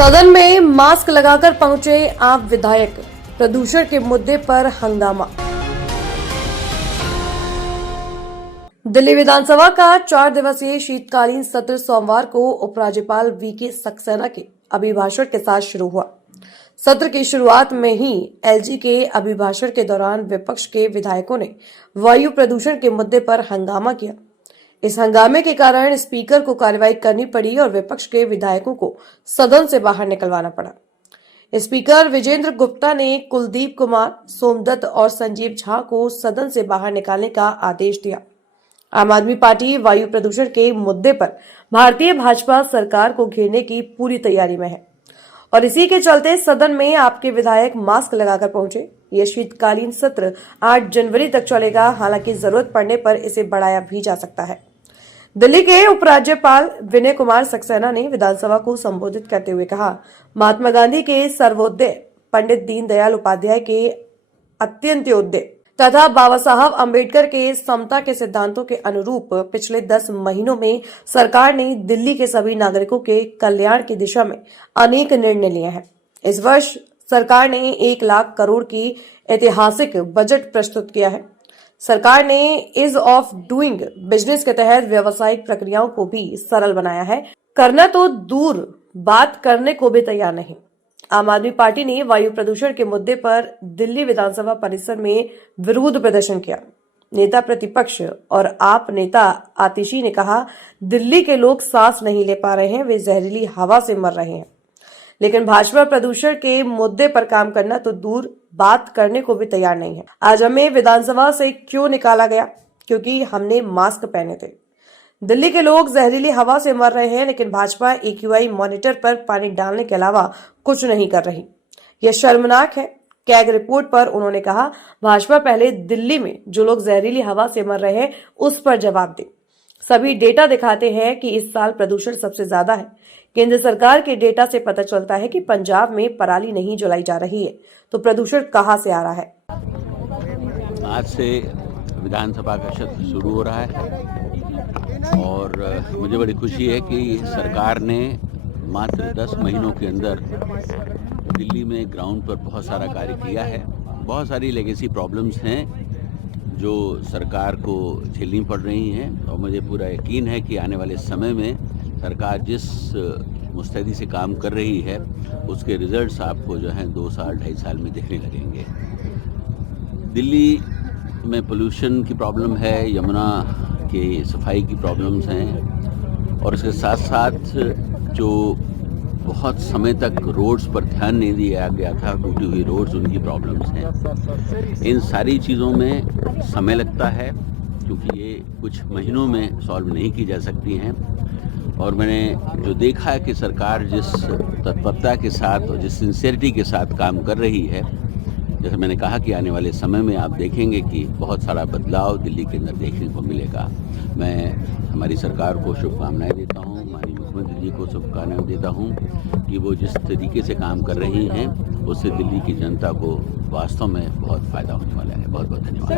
सदन में मास्क लगाकर पहुंचे आप विधायक, प्रदूषण के मुद्दे पर हंगामा। दिल्ली विधानसभा का 4 दिवसीय शीतकालीन सत्र सोमवार को उपराज्यपाल वीके सक्सेना के अभिभाषण के साथ शुरू हुआ। सत्र की शुरुआत में ही एलजी के अभिभाषण के दौरान विपक्ष के विधायकों ने वायु प्रदूषण के मुद्दे पर हंगामा किया। इस हंगामे के कारण स्पीकर को कार्रवाई करनी पड़ी और विपक्ष के विधायकों को सदन से बाहर निकलवाना पड़ा। स्पीकर विजेंद्र गुप्ता ने कुलदीप कुमार, सोमदत्त और संजीव झा को सदन से बाहर निकालने का आदेश दिया। आम आदमी पार्टी वायु प्रदूषण के मुद्दे पर भारतीय भाजपा सरकार को घेरने की पूरी तैयारी में है और इसी के चलते सदन में आपके विधायक मास्क लगाकर पहुंचे। यह शीतकालीन सत्र 8 जनवरी तक चलेगा, हालांकि जरूरत पड़ने पर इसे बढ़ाया भी जा सकता है। दिल्ली के उपराज्यपाल विनय कुमार सक्सेना ने विधानसभा को संबोधित करते हुए कहा, महात्मा गांधी के सर्वोदय, पंडित दीनदयाल उपाध्याय के अत्यंत्योदय तथा बाबा साहब अम्बेडकर के समता के सिद्धांतों के अनुरूप पिछले 10 महीनों में सरकार ने दिल्ली के सभी नागरिकों के कल्याण की दिशा में अनेक निर्णय लिए हैं। इस वर्ष सरकार ने 1 लाख करोड़ की ऐतिहासिक बजट प्रस्तुत किया है। सरकार ने ईज ऑफ डूइंग बिजनेस के तहत व्यावसायिक प्रक्रियाओं को भी सरल बनाया है। करना तो दूर, बात करने को भी तैयार नहीं। आम आदमी पार्टी ने वायु प्रदूषण के मुद्दे पर दिल्ली विधानसभा परिसर में विरोध प्रदर्शन किया। नेता प्रतिपक्ष और आप नेता आतिशी ने कहा, दिल्ली के लोग सांस नहीं ले पा रहे हैं, वे जहरीली हवा से मर रहे हैं। लेकिन भाजपा प्रदूषण के मुद्दे पर काम करना तो दूर, बात करने को भी तैयार नहीं है। आज हमें विधानसभा से क्यों निकाला गया? क्योंकि हमने मास्क पहने थे। दिल्ली के लोग जहरीली हवा से मर रहे हैं, लेकिन भाजपा AQI मॉनिटर पर पानी डालने के अलावा कुछ नहीं कर रही। यह शर्मनाक है। कैग रिपोर्ट पर उन्होंने कहा, भाजपा पहले दिल्ली में जो लोग जहरीली हवा से मर रहे हैं उस पर जवाब दे। सभी डेटा दिखाते हैं कि इस साल प्रदूषण सबसे ज्यादा है। केंद्र सरकार के डेटा से पता चलता है कि पंजाब में पराली नहीं जलाई जा रही है, तो प्रदूषण कहां से आ रहा है? आज से विधानसभा का सत्र शुरू हो रहा है और मुझे बड़ी खुशी है कि सरकार ने मात्र 10 महीनों के अंदर दिल्ली में ग्राउंड पर बहुत सारा कार्य किया है। बहुत सारी लेगेसी प्रॉब्लम्स हैं जो सरकार को झेलनी पड़ रही हैं और मुझे पूरा यकीन है कि आने वाले समय में सरकार जिस मुस्तैदी से काम कर रही है उसके रिजल्ट्स आपको जो हैं 2 साल 2.5 साल में दिखने लगेंगे। दिल्ली में पोल्यूशन की प्रॉब्लम है, यमुना की सफाई की प्रॉब्लम्स हैं और इसके साथ साथ जो बहुत समय तक रोड्स पर ध्यान नहीं दिया गया था, टूटी हुई रोड्स, उनकी प्रॉब्लम्स हैं। इन सारी चीज़ों में समय लगता है क्योंकि ये कुछ महीनों में सॉल्व नहीं की जा सकती हैं और मैंने जो देखा है कि सरकार जिस तत्परता के साथ और जिस सिंसियरिटी के साथ काम कर रही है, जैसे मैंने कहा कि आने वाले समय में आप देखेंगे कि बहुत सारा बदलाव दिल्ली के अंदर देखने को मिलेगा। मैं हमारी सरकार को शुभकामनाएं देता हूं, माननीय मुख्यमंत्री जी को शुभकामनाएं देता हूं कि वो जिस तरीके से काम कर रही हैं उससे दिल्ली की जनता को वास्तव में बहुत फायदा होने वाला है। बहुत बहुत धन्यवाद।